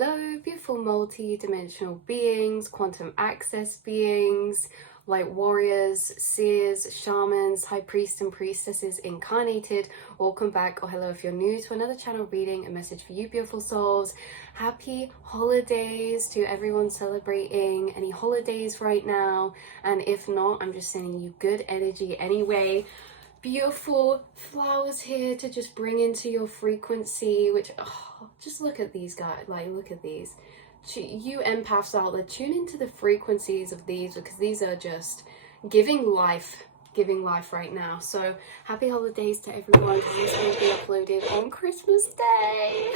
Hello, beautiful multi-dimensional beings, quantum access beings, light warriors, seers, shamans, high priests and priestesses incarnated. Welcome back, or hello if you're new to another channel reading. A message for you, beautiful souls. Happy holidays to everyone celebrating any holidays right now. And if not, I'm just sending you good energy anyway. Beautiful flowers here to just bring into your frequency, which just look at these guys, like look at these. You empaths out there, tune into the frequencies of these, because these are just giving life right now. So happy holidays to everyone. This will be uploaded on Christmas Day.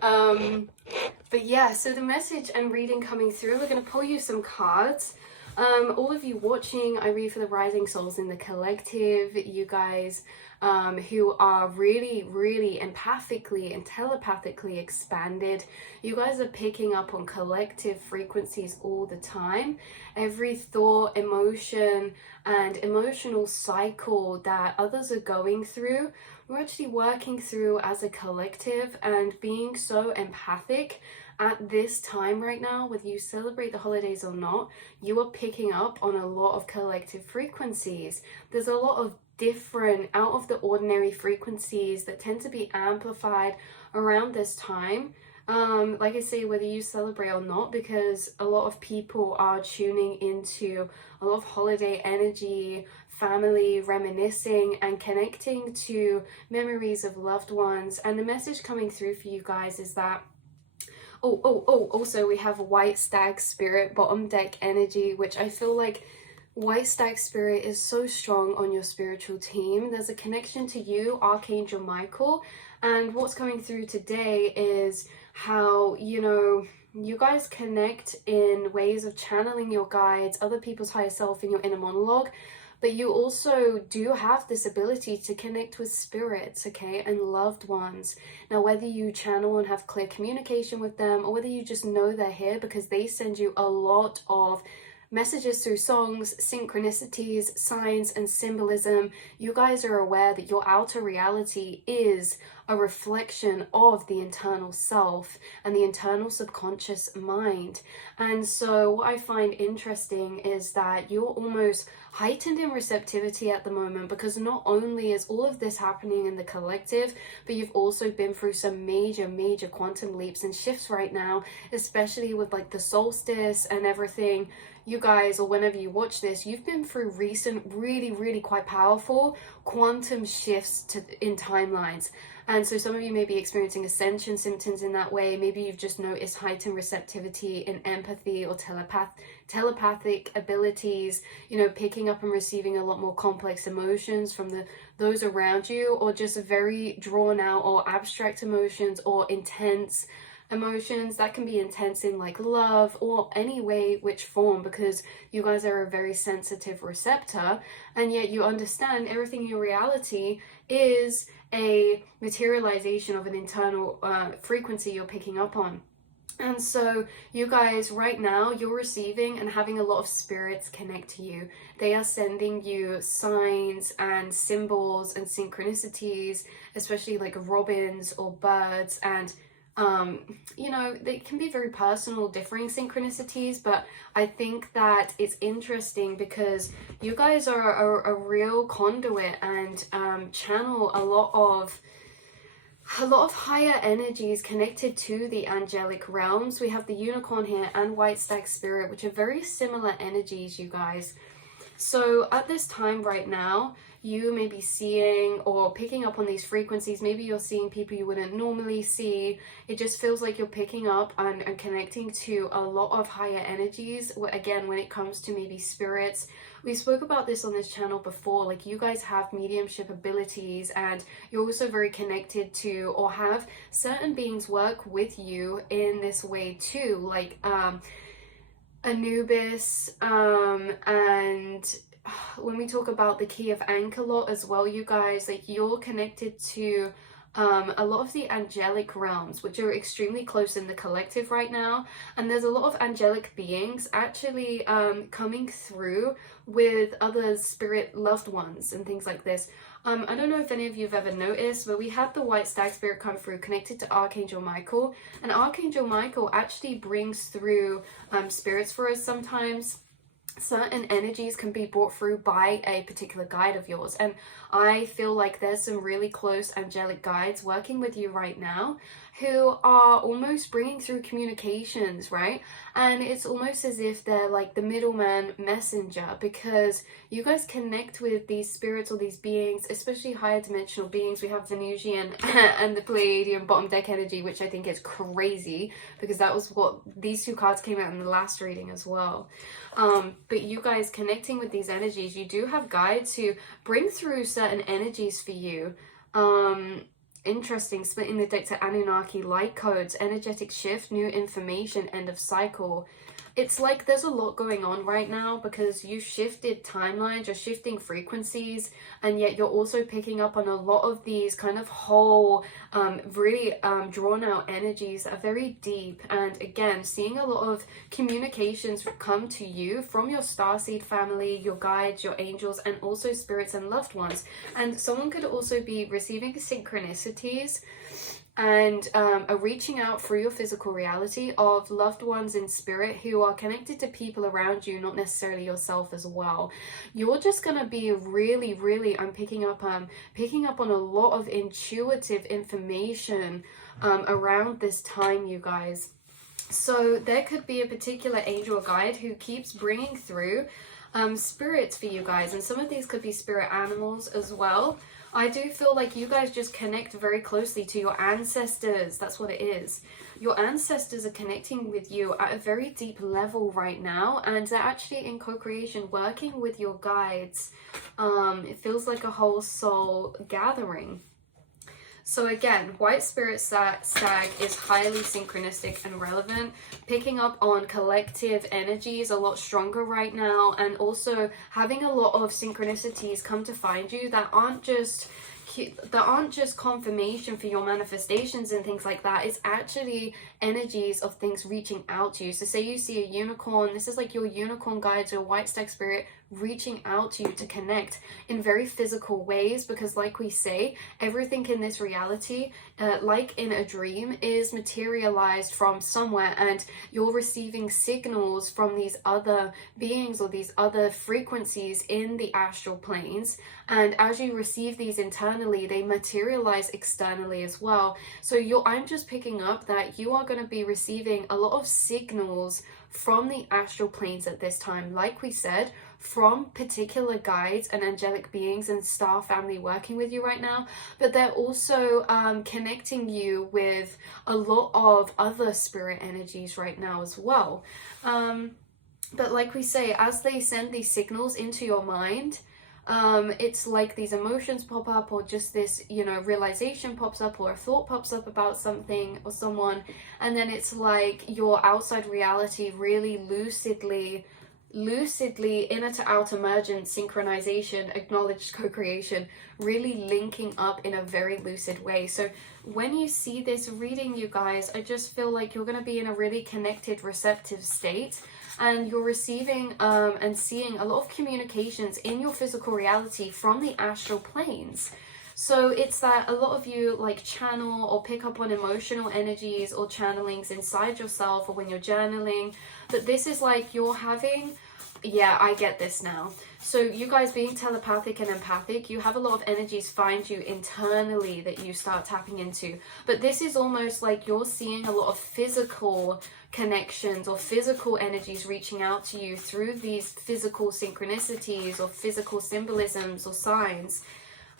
But yeah, so the message and reading coming through, we're going to pull you some cards. All of you watching, I read for the rising souls in the collective, you guys who are really empathically and telepathically expanded. You guys are picking up on collective frequencies all the time. Every thought, emotion and emotional cycle that others are going through, we're actually working through as a collective, and being so empathic at this time right now, whether you celebrate the holidays or not, you are picking up on a lot of collective frequencies. There's a lot of different out of the ordinary frequencies that tend to be amplified around this time. Like I say, whether you celebrate or not, because a lot of people are tuning into a lot of holiday energy, family, reminiscing and connecting to memories of loved ones. And the message coming through for you guys is that also we have white stag spirit bottom deck energy, which I feel like white stag spirit is so strong on your spiritual team. There's a connection to you, Archangel Michael, and what's coming through today is how, you know, you guys connect in ways of channeling your guides, other people's higher self in your inner monologue. But you also do have this ability to connect with spirits, okay, and loved ones. Now, whether you channel and have clear communication with them, or whether you just know they're here because they send you a lot of messages through songs, synchronicities, signs, and symbolism, you guys are aware that your outer reality is a reflection of the internal self and the internal subconscious mind. And so what I find interesting is that you're almost heightened in receptivity at the moment, because not only is all of this happening in the collective, but you've also been through some major quantum leaps and shifts right now, especially with like the solstice and everything. You guys, or whenever you watch this, you've been through recent really quite powerful quantum shifts in timelines. And so some of you may be experiencing ascension symptoms in that way. Maybe you've just noticed heightened receptivity in empathy or telepathic abilities, you know, picking up and receiving a lot more complex emotions from those around you, or just very drawn out or abstract emotions, or intense emotions that can be intense in like love or any way which form, because you guys are a very sensitive receptor, and yet you understand everything in your reality is a materialization of an internal frequency you're picking up on. And so you guys right now, you're receiving and having a lot of spirits connect to you. They are sending you signs and symbols and synchronicities, especially like robins or birds. And you know, they can be very personal, differing synchronicities, but I think that it's interesting because you guys are a real conduit and channel a lot of higher energies connected to the angelic realms. We have the unicorn here and white stag spirit, which are very similar energies, you guys. So at this time right now, you may be seeing or picking up on these frequencies. Maybe you're seeing people you wouldn't normally see. It just feels like you're picking up and connecting to a lot of higher energies. Again, when it comes to maybe spirits, we spoke about this on this channel before. Like, you guys have mediumship abilities, and you're also very connected to, or have certain beings work with you in this way too. Like, Anubis, and when we talk about the key of Anchor as well, you guys, like, you're connected to a lot of the angelic realms, which are extremely close in the collective right now. And there's a lot of angelic beings actually coming through with other spirit loved ones and things like this. I don't know if any of you have ever noticed, but we had the white stag spirit come through connected to Archangel Michael, and Archangel Michael actually brings through spirits for us sometimes. Certain energies can be brought through by a particular guide of yours, and I feel like there's some really close angelic guides working with you right now who are almost bringing through communications, right? And it's almost as if they're like the middleman messenger, because you guys connect with these spirits or these beings, especially higher dimensional beings. We have Venusian and the Pleiadian bottom deck energy, which I think is crazy, because that was what these two cards came out in the last reading as well. But you guys connecting with these energies, you do have guides who bring through certain energies for you. Interesting, splitting the deck to Anunnaki, light codes, energetic shift, new information, end of cycle. It's like there's a lot going on right now, because you shifted timelines, you're shifting frequencies, and yet you're also picking up on a lot of these kind of whole, really drawn out energies that are very deep. And again, seeing a lot of communications come to you from your starseed family, your guides, your angels, and also spirits and loved ones. And someone could also be receiving synchronicities and a reaching out through your physical reality of loved ones in spirit who are connected to people around you, not necessarily yourself as well. You're just gonna be really, I'm picking up on a lot of intuitive information around this time, you guys. So there could be a particular angel or guide who keeps bringing through spirits for you guys, and some of these could be spirit animals as well. I do feel like you guys just connect very closely to your ancestors. That's what it is. Your ancestors are connecting with you at a very deep level right now, and they're actually in co-creation working with your guides. It feels like a whole soul gathering. So again, white spirit stag is highly synchronistic and relevant, picking up on collective energies a lot stronger right now, and also having a lot of synchronicities come to find you that aren't just confirmation for your manifestations and things like that. It's actually energies of things reaching out to you. So say you see a unicorn, this is like your unicorn guides or white stag spirit reaching out to you to connect in very physical ways, because like we say, everything in this reality, like in a dream, is materialized from somewhere, and you're receiving signals from these other beings or these other frequencies in the astral planes, and as you receive these internally, they materialize externally as well. So I'm just picking up that you are going to be receiving a lot of signals from the astral planes at this time, like we said, from particular guides and angelic beings and star family working with you right now, but they're also connecting you with a lot of other spirit energies right now as well. But like we say, as they send these signals into your mind, it's like these emotions pop up, or just this, realization pops up, or a thought pops up about something or someone, and then it's like your outside reality really lucidly, inner to outer emergent synchronization, acknowledged co-creation, really linking up in a very lucid way. So when you see this reading, you guys, I just feel like you're going to be in a really connected, receptive state, and you're receiving and seeing a lot of communications in your physical reality from the astral planes. So it's that a lot of you like channel or pick up on emotional energies or channelings inside yourself, or when you're journaling. But this is like you're having, yeah, I get this now. So you guys being telepathic and empathic, you have a lot of energies find you internally that you start tapping into. But this is almost like you're seeing a lot of physical connections or physical energies reaching out to you through these physical synchronicities or physical symbolisms or signs.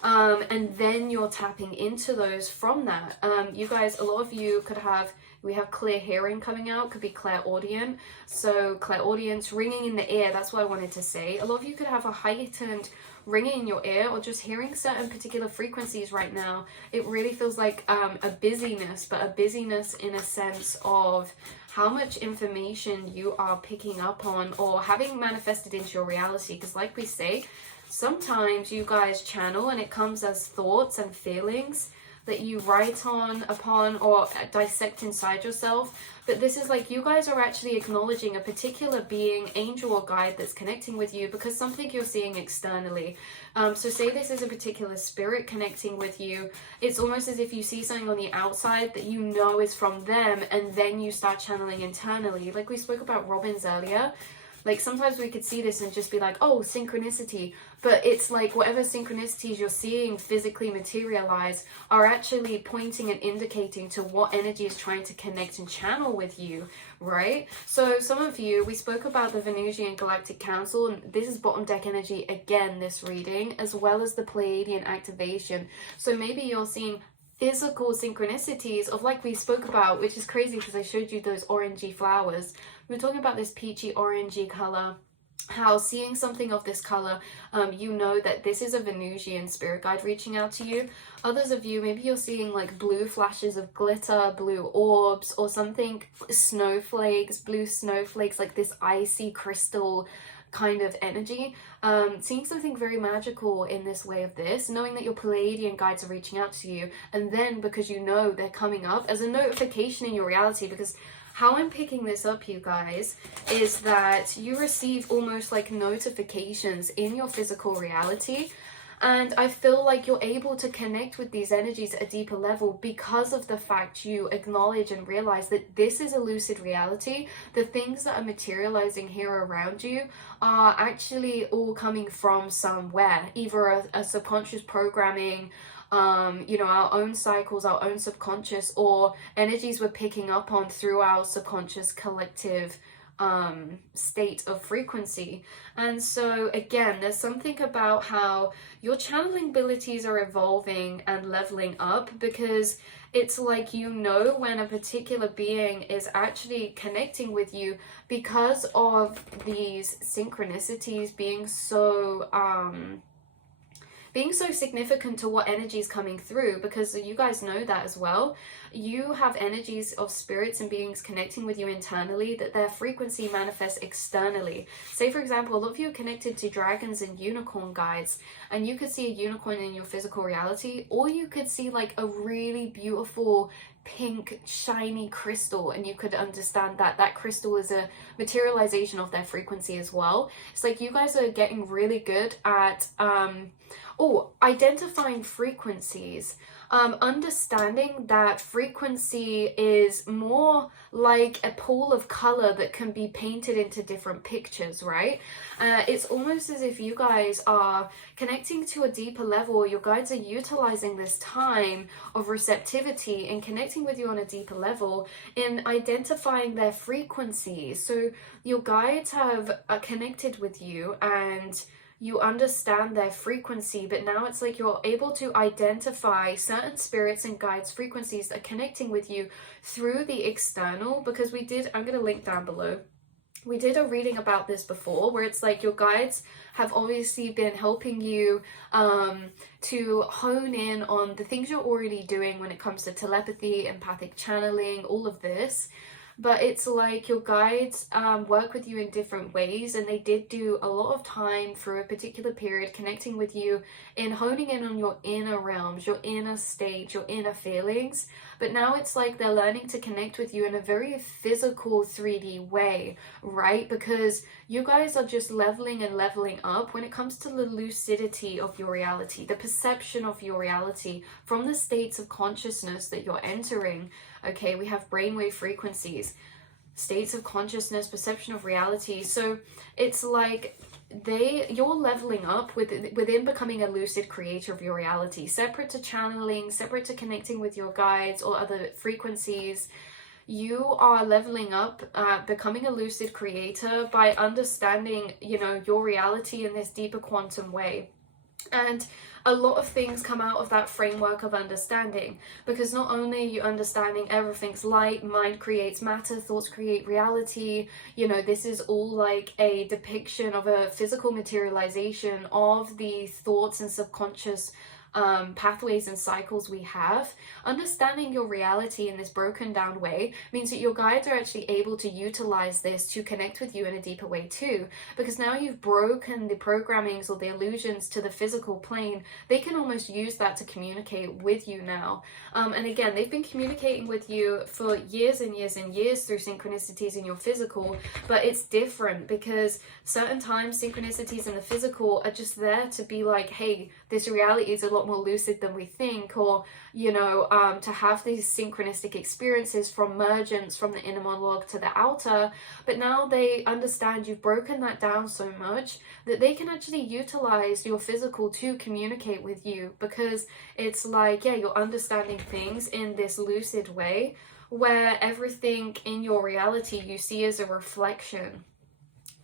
And then you're tapping into those from that. You guys, a lot of you could have, we have clear hearing coming out, could be clairaudient. So clairaudience, ringing in the ear, that's what I wanted to say. A lot of you could have a heightened ringing in your ear, or just hearing certain particular frequencies right now. It really feels like a busyness, but a busyness in a sense of how much information you are picking up on or having manifested into your reality. Because like we say, sometimes you guys channel and it comes as thoughts and feelings, that you write upon, or dissect inside yourself. But this is like you guys are actually acknowledging a particular being, angel or guide that's connecting with you because something you're seeing externally. So say this is a particular spirit connecting with you. It's almost as if you see something on the outside that you know is from them, and then you start channeling internally. Like we spoke about Robins earlier. Like sometimes we could see this and just be like, oh, synchronicity. But it's like whatever synchronicities you're seeing physically materialize are actually pointing and indicating to what energy is trying to connect and channel with you, right? So some of you, we spoke about the Venusian Galactic Council, and this is bottom deck energy again, this reading, as well as the Pleiadian activation. So maybe you're seeing physical synchronicities of, like we spoke about, which is crazy because I showed you those orangey flowers. We're talking about this peachy orangey color, how seeing something of this color, you know that this is a Venusian spirit guide reaching out to you. Others of you, maybe you're seeing like blue flashes of glitter, blue orbs or something, snowflakes, blue snowflakes, like this icy crystal kind of energy. Seeing something very magical in this way of this, knowing that your Pleiadian guides are reaching out to you, and then because you know they're coming up as a notification in your reality, because how I'm picking this up, you guys, is that you receive almost like notifications in your physical reality. And I feel like you're able to connect with these energies at a deeper level because of the fact you acknowledge and realize that this is a lucid reality. The things that are materializing here around you are actually all coming from somewhere, either a subconscious programming, you know, our own cycles, our own subconscious, or energies we're picking up on through our subconscious collective state of frequency. And so again, there's something about how your channeling abilities are evolving and leveling up, because it's like you know when a particular being is actually connecting with you because of these synchronicities being so significant to what energy is coming through, because you guys know that as well. You have energies of spirits and beings connecting with you internally that their frequency manifests externally. Say for example, a lot of you are connected to dragons and unicorn guides, and you could see a unicorn in your physical reality, or you could see like a really beautiful pink shiny crystal, and you could understand that that crystal is a materialization of their frequency as well. It's like you guys are getting really good at identifying frequencies, understanding that frequency is more like a pool of color that can be painted into different pictures, right? It's almost as if you guys are connecting to a deeper level. Your guides are utilizing this time of receptivity and connecting with you on a deeper level in identifying their frequencies. So your guides have connected with you and you understand their frequency, but now it's like you're able to identify certain spirits and guides frequencies that are connecting with you through the external. Because I'm going to link down below, we did a reading about this before, where it's like your guides have obviously been helping you to hone in on the things you're already doing when it comes to telepathy, empathic channeling, all of this. But it's like your guides work with you in different ways, and they did do a lot of time through a particular period connecting with you in honing in on your inner realms, your inner state, your inner feelings. But now it's like they're learning to connect with you in a very physical 3D way, right? Because you guys are just leveling and leveling up when it comes to the lucidity of your reality, the perception of your reality from the states of consciousness that you're entering. Okay, we have brainwave frequencies, states of consciousness, perception of reality. So it's like you're leveling up within becoming a lucid creator of your reality, separate to channeling, separate to connecting with your guides or other frequencies. You are leveling up, becoming a lucid creator by understanding, you know, your reality in this deeper quantum way. And a lot of things come out of that framework of understanding, because not only are you understanding everything's light, mind creates matter, thoughts create reality, you know, this is all like a depiction of a physical materialization of the thoughts and subconscious pathways and cycles we have. Understanding your reality in this broken down way means that your guides are actually able to utilize this to connect with you in a deeper way too, because now you've broken the programmings or the illusions to the physical plane. They can almost use that to communicate with you now. And again, they've been communicating with you for years and years and years through synchronicities in your physical, but it's different because certain times synchronicities in the physical are just there to be like, hey, this reality is a lot more lucid than we think, or you know, to have these synchronistic experiences from mergence from the inner monologue to the outer. But now they understand you've broken that down so much that they can actually utilize your physical to communicate with you, because it's like, yeah, you're understanding things in this lucid way where everything in your reality you see as a reflection.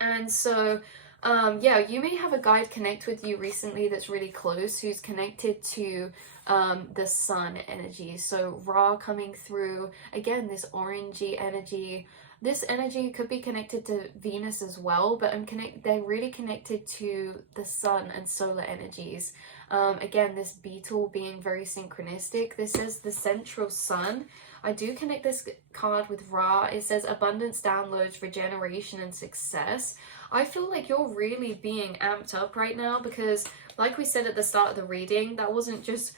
And so yeah, you may have a guide connect with you recently that's really close, who's connected to the sun energy. So Ra coming through, again, this orangey energy. This energy could be connected to Venus as well, but they're really connected to the sun and solar energies. Again, this beetle being very synchronistic. This is the central sun. I do connect this card with Ra. It says abundance, downloads, regeneration, and success. I feel like you're really being amped up right now because, like we said at the start of the reading, that wasn't just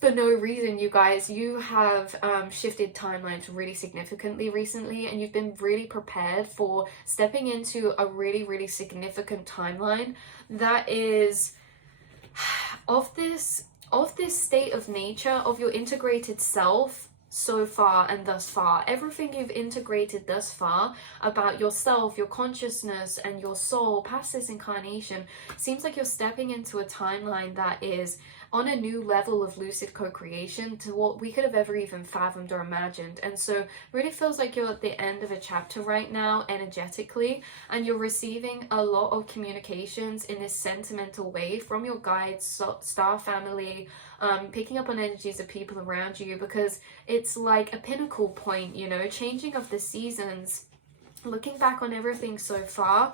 for no reason, you guys. You have shifted timelines really significantly recently, and you've been really prepared for stepping into a really, really significant timeline that is of this state of nature of your integrated self. So far and thus far, everything you've integrated thus far about yourself, your consciousness, and your soul past this incarnation, seems like you're stepping into a timeline that is on a new level of lucid co-creation to what we could have ever even fathomed or imagined. And so really feels like you're at the end of a chapter right now energetically, and you're receiving a lot of communications in this sentimental way from your guides, star family, picking up on energies of people around you, because it's like a pinnacle point, you know, changing of the seasons. Looking back on everything so far,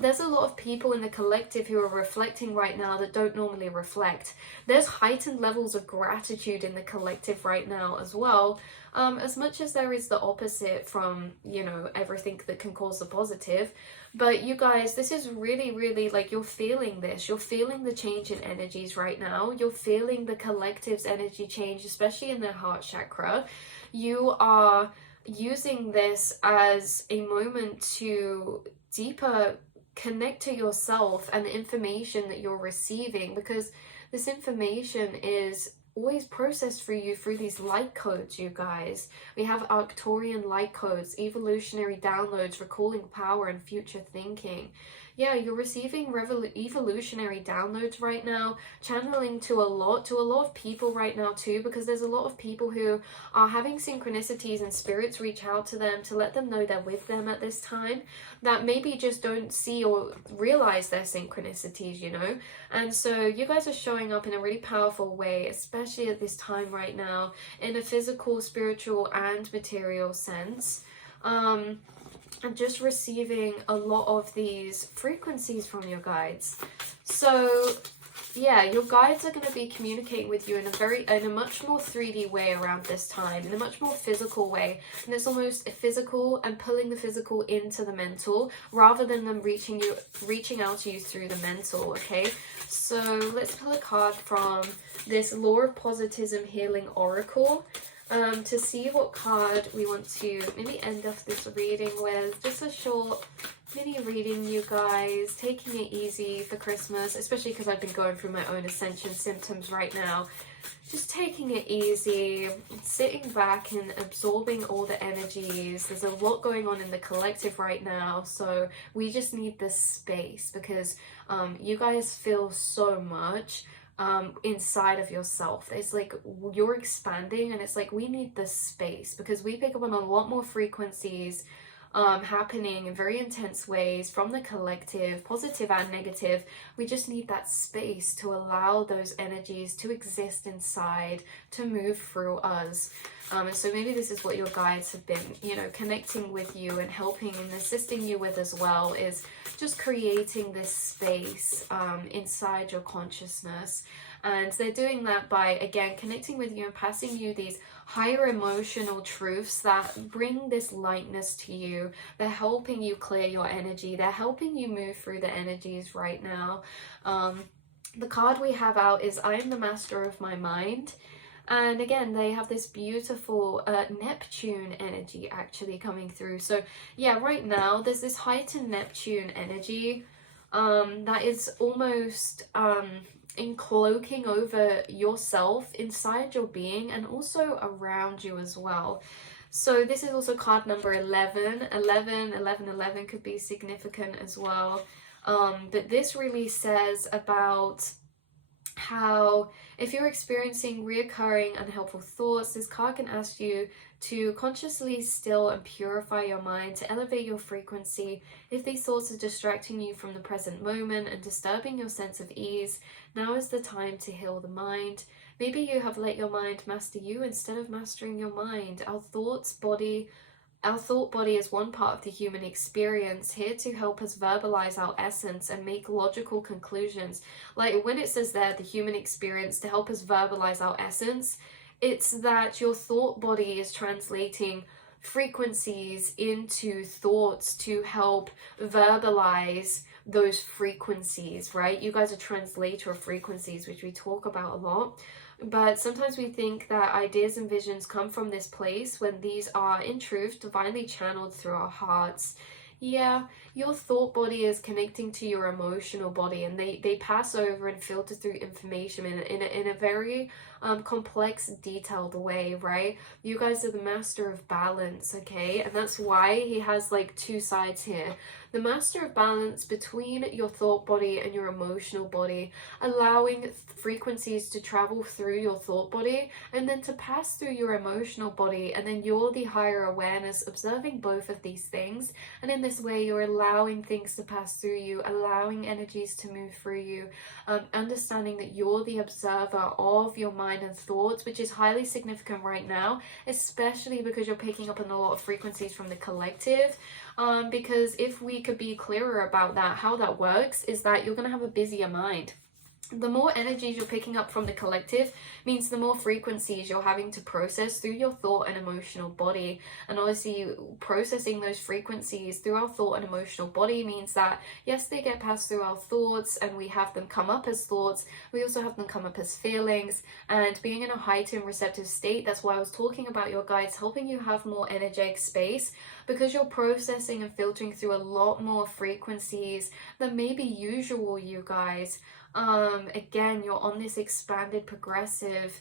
there's a lot of people in the collective who are reflecting right now that don't normally reflect. There's heightened levels of gratitude in the collective right now as well, as much as there is the opposite from, you know, everything that can cause the positive. But you guys, this is really, really like, you're feeling this. You're feeling the change in energies right now. You're feeling the collective's energy change, especially in their heart chakra. You are using this as a moment to deeper connect to yourself and the information that you're receiving, because this information is always processed for you through these light codes, you guys. We have Arcturian light codes, evolutionary downloads, recalling power, and future thinking. Yeah, you're receiving evolutionary downloads right now, channeling to a lot of people right now too, because there's a lot of people who are having synchronicities and spirits reach out to them to let them know they're with them at this time, that maybe just don't see or realize their synchronicities, you know. And so you guys are showing up in a really powerful way, especially at this time right now, in a physical, spiritual, and material sense. And just receiving a lot of these frequencies from your guides. So yeah, your guides are going to be communicating with you in a much more 3D way around this time, in a much more physical way. And it's almost physical and pulling the physical into the mental, rather than them reaching out to you through the mental. Okay, so let's pull a card from this Law of Positivism Healing Oracle. To see what card we want to maybe end off this reading with. Just a short mini reading, you guys, taking it easy for Christmas, especially because I've been going through my own ascension symptoms right now. Just taking it easy, sitting back and absorbing all the energies. There's a lot going on in the collective right now, so we just need this space, because you guys feel so much inside of yourself. It's like you're expanding, and it's like we need this space, because we pick up on a lot more frequencies happening in very intense ways from the collective, positive and negative. We just need that space to allow those energies to exist inside, to move through us. And so maybe this is what your guides have been, you know, connecting with you and helping and assisting you with as well, is just creating this space inside your consciousness. And they're doing that by, again, connecting with you and passing you these higher emotional truths that bring this lightness to you. They're helping you clear your energy. They're helping you move through the energies right now. The card we have out is I am the master of my mind. And again, they have this beautiful Neptune energy actually coming through. So yeah, right now there's this heightened Neptune energy that is almost encloaking over yourself, inside your being, and also around you as well. So this is also card number 11. 11 could be significant as well. But this really says about how if you're experiencing reoccurring unhelpful thoughts, this card can ask you to consciously still and purify your mind, to elevate your frequency. If these thoughts are distracting you from the present moment and disturbing your sense of ease, now is the time to heal the mind. Maybe you have let your mind master you instead of mastering your mind. Our thought body is one part of the human experience, here to help us verbalize our essence and make logical conclusions. Like when it says there, the human experience, to help us verbalize our essence, it's that your thought body is translating frequencies into thoughts to help verbalize those frequencies, right? You guys are translator of frequencies, which we talk about a lot. But sometimes we think that ideas and visions come from this place when these are, in truth, divinely channeled through our hearts. Yeah, your thought body is connecting to your emotional body, and they pass over and filter through information in a very complex, detailed way, right? You guys are the master of balance, okay? And that's why he has like two sides here. The master of balance between your thought body and your emotional body, allowing frequencies to travel through your thought body and then to pass through your emotional body, and then you're the higher awareness observing both of these things. And in this way, you're allowing things to pass through you, allowing energies to move through you, understanding that you're the observer of your mind and thoughts, which is highly significant right now, especially because you're picking up on a lot of frequencies from the collective. Because if we could be clearer about that, how that works is that you're going to have a busier mind. The more energies you're picking up from the collective means the more frequencies you're having to process through your thought and emotional body. And obviously processing those frequencies through our thought and emotional body means that, yes, they get passed through our thoughts and we have them come up as thoughts. We also have them come up as feelings, and being in a heightened receptive state. That's why I was talking about your guides helping you have more energetic space, because you're processing and filtering through a lot more frequencies than maybe usual, you guys. Again, you're on this expanded progressive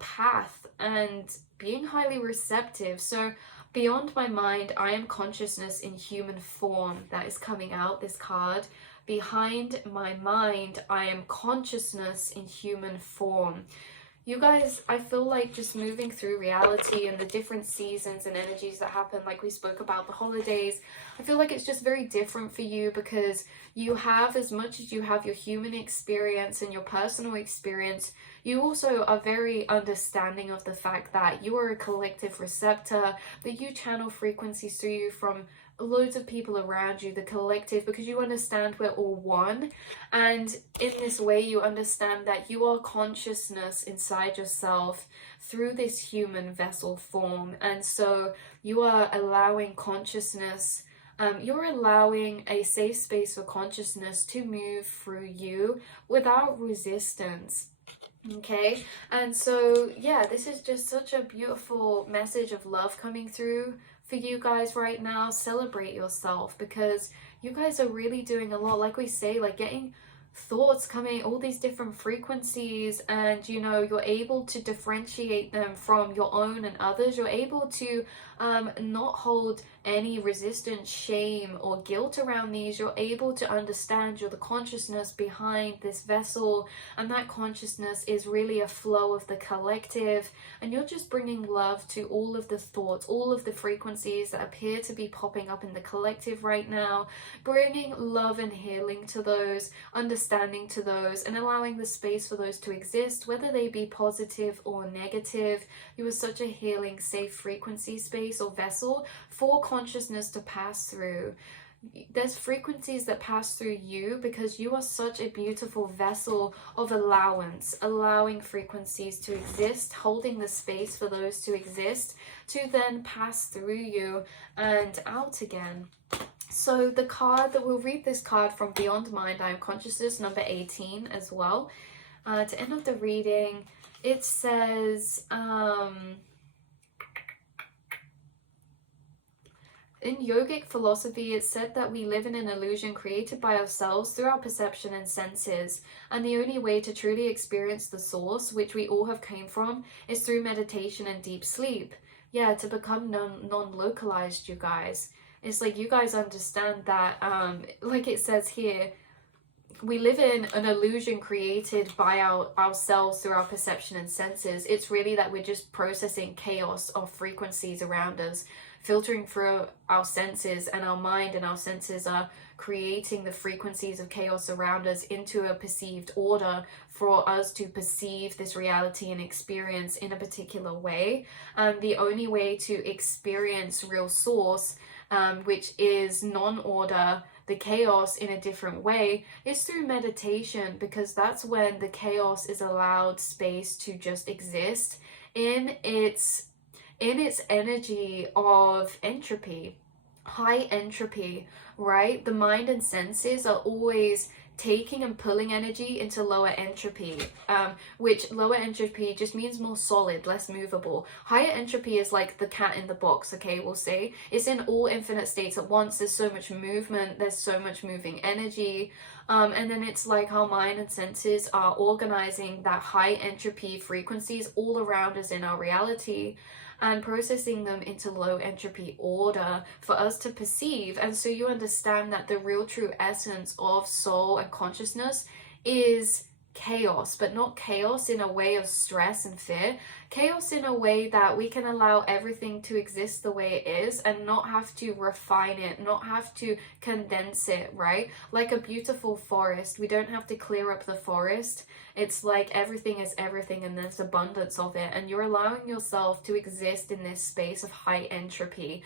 path and being highly receptive. So beyond my mind, I am consciousness in human form. That is coming out, this card. Behind my mind, I am consciousness in human form. You guys, I feel like just moving through reality and the different seasons and energies that happen, like we spoke about the holidays, I feel like it's just very different for you, because you have, as much as you have your human experience and your personal experience, you also are very understanding of the fact that you are a collective receptor, that you channel frequencies through you from loads of people around you, the collective, because you understand we're all one. And in this way, you understand that you are consciousness inside yourself through this human vessel form. And so you are allowing consciousness, you're allowing a safe space for consciousness to move through you without resistance. Okay, and so yeah, this is just such a beautiful message of love coming through for you guys right now. Celebrate yourself, because you guys are really doing a lot, like we say, like getting thoughts coming, all these different frequencies, and you know, you're able to differentiate them from your own and others. You're able to not hold any resistance, shame, or guilt around these. You're able to understand you're the consciousness behind this vessel, and that consciousness is really a flow of the collective, and you're just bringing love to all of the thoughts, all of the frequencies that appear to be popping up in the collective right now, bringing love and healing to those, understanding to those, and allowing the space for those to exist, whether they be positive or negative. You are such a healing, safe frequency space or vessel for consciousness to pass through. There's frequencies that pass through you because you are such a beautiful vessel of allowance, allowing frequencies to exist, holding the space for those to exist, to then pass through you and out again. So the card that we'll read, this card from Beyond Mind, I Am Consciousness, number 18 as well. To end off the reading, it says, in yogic philosophy, it's said that we live in an illusion created by ourselves through our perception and senses, and the only way to truly experience the source, which we all have came from, is through meditation and deep sleep. Yeah, to become non-localized, you guys. It's like you guys understand that, like it says here, we live in an illusion created by ourselves through our perception and senses. It's really that we're just processing chaos of frequencies around us, filtering through our senses, and our mind and our senses are creating the frequencies of chaos around us into a perceived order for us to perceive this reality and experience in a particular way. And the only way to experience real source, which is non-order, the chaos in a different way, is through meditation, because that's when the chaos is allowed space to just exist in its energy of entropy, high entropy, right? The mind and senses are always taking and pulling energy into lower entropy, which lower entropy just means more solid, less movable. Higher entropy is like the cat in the box, okay, we'll say. It's in all infinite states at once. There's so much movement, there's so much moving energy, and then it's like our mind and senses are organizing that high entropy frequencies all around us in our reality, and processing them into low entropy order for us to perceive. And so you understand that the real true essence of soul and consciousness is chaos, but not chaos in a way of stress and fear. Chaos in a way that we can allow everything to exist the way it is and not have to refine it, not have to condense it, right? Like a beautiful forest, we don't have to clear up the forest. It's like everything is everything and there's abundance of it, and you're allowing yourself to exist in this space of high entropy.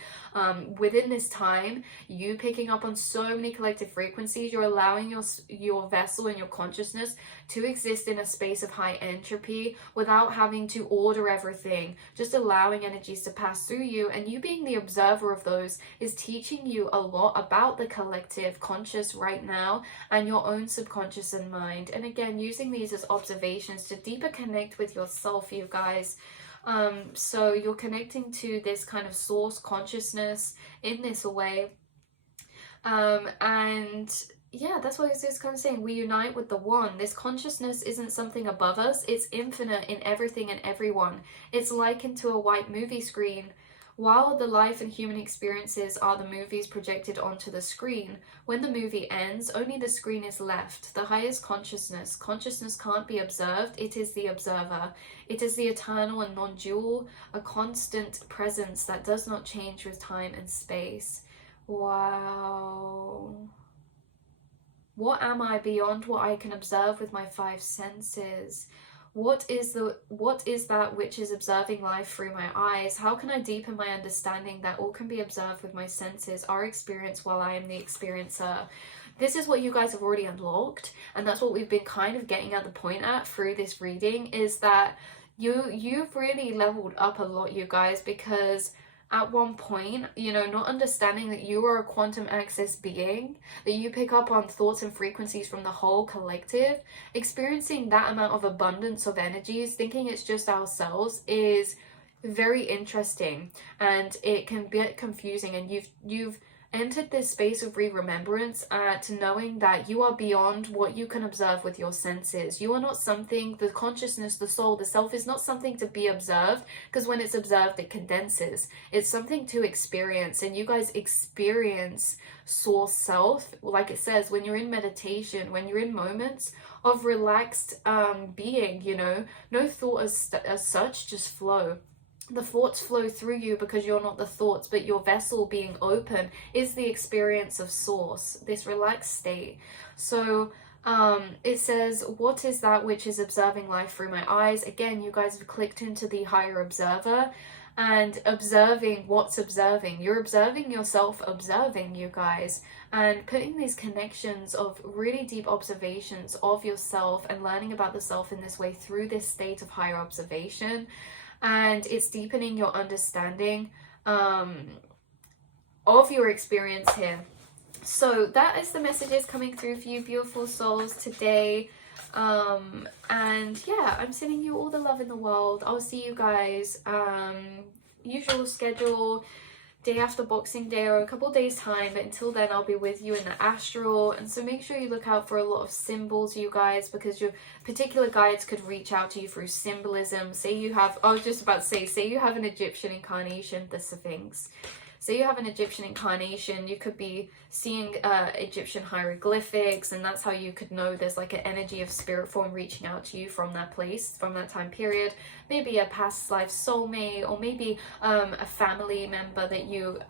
Within this time, you picking up on so many collective frequencies, you're allowing your vessel and your consciousness to exist in a space of high entropy without having to order everything, just allowing energies to pass through you, and you being the observer of those is teaching you a lot about the collective conscious right now and your own subconscious and mind. And again, using these as observations to deeper connect with yourself, you guys. So you're connecting to this kind of source consciousness in this way, and yeah, that's what it's kind of saying. We unite with the one. This consciousness isn't something above us. It's infinite in everything and everyone. It's likened to a white movie screen. While the life and human experiences are the movies projected onto the screen, when the movie ends, only the screen is left. The highest consciousness. Consciousness can't be observed. It is the observer. It is the eternal and non-dual, a constant presence that does not change with time and space. Wow. What am I beyond what I can observe with my five senses? What is that which is observing life through my eyes? How can I deepen my understanding that all can be observed with my senses, our experience while I am the experiencer? This is what you guys have already unlocked, and that's what we've been kind of getting at the point at through this reading, is that you've really leveled up a lot, you guys, because at one point, you know, not understanding that you are a quantum access being, that you pick up on thoughts and frequencies from the whole collective, experiencing that amount of abundance of energies, thinking it's just ourselves, is very interesting, and it can be confusing. And you've entered this space of re-remembrance, to knowing that you are beyond what you can observe with your senses. You are not something, the consciousness, the soul, the self is not something to be observed, because when it's observed it condenses. It's something to experience, and you guys experience source self, like it says, when you're in meditation, when you're in moments of relaxed being, you know, no thought as such, just flow. The thoughts flow through you because you're not the thoughts, but your vessel being open is the experience of source, this relaxed state. So it says, what is that which is observing life through my eyes? Again, you guys have clicked into the higher observer and observing what's observing. You're observing yourself observing, you guys, and putting these connections of really deep observations of yourself and learning about the self in this way through this state of higher observation. And it's deepening your understanding of your experience here. So that is the messages coming through for you, beautiful souls, today. And yeah, I'm sending you all the love in the world. I'll see you guys usual schedule, day after Boxing Day or a couple days time, but until then I'll be with you in the astral. And so make sure you look out for a lot of symbols, you guys, because your particular guides could reach out to you through symbolism. Say you have, I was just about to say you have an Egyptian incarnation, the Sphinx. Say you have an Egyptian incarnation, you could be seeing Egyptian hieroglyphics, and that's how you could know there's like an energy of spirit form reaching out to you from that place, from that time period. Maybe a past life soulmate, or maybe a family member that you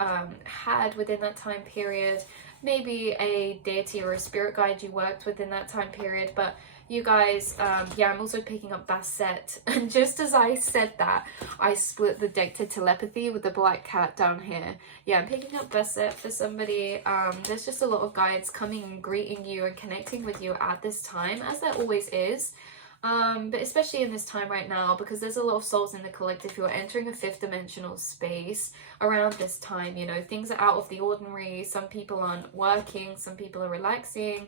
had within that time period. Maybe a deity or a spirit guide you worked with in that time period. But you guys, yeah, I'm also picking up Basset. And just as I said that, I split the deck to telepathy with the black cat down here. Yeah, I'm picking up Basset for somebody. There's just a lot of guides coming and greeting you and connecting with you at this time, as there always is. But especially in this time right now, because there's a lot of souls in the collective who are entering a fifth dimensional space around this time. You know, things are out of the ordinary. Some people aren't working, some people are relaxing.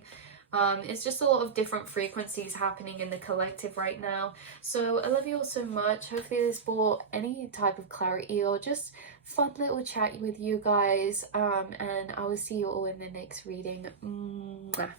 It's just a lot of different frequencies happening in the collective right now. So I love you all so much. Hopefully this brought any type of clarity or just fun little chat with you guys. And I will see you all in the next reading. Mwah.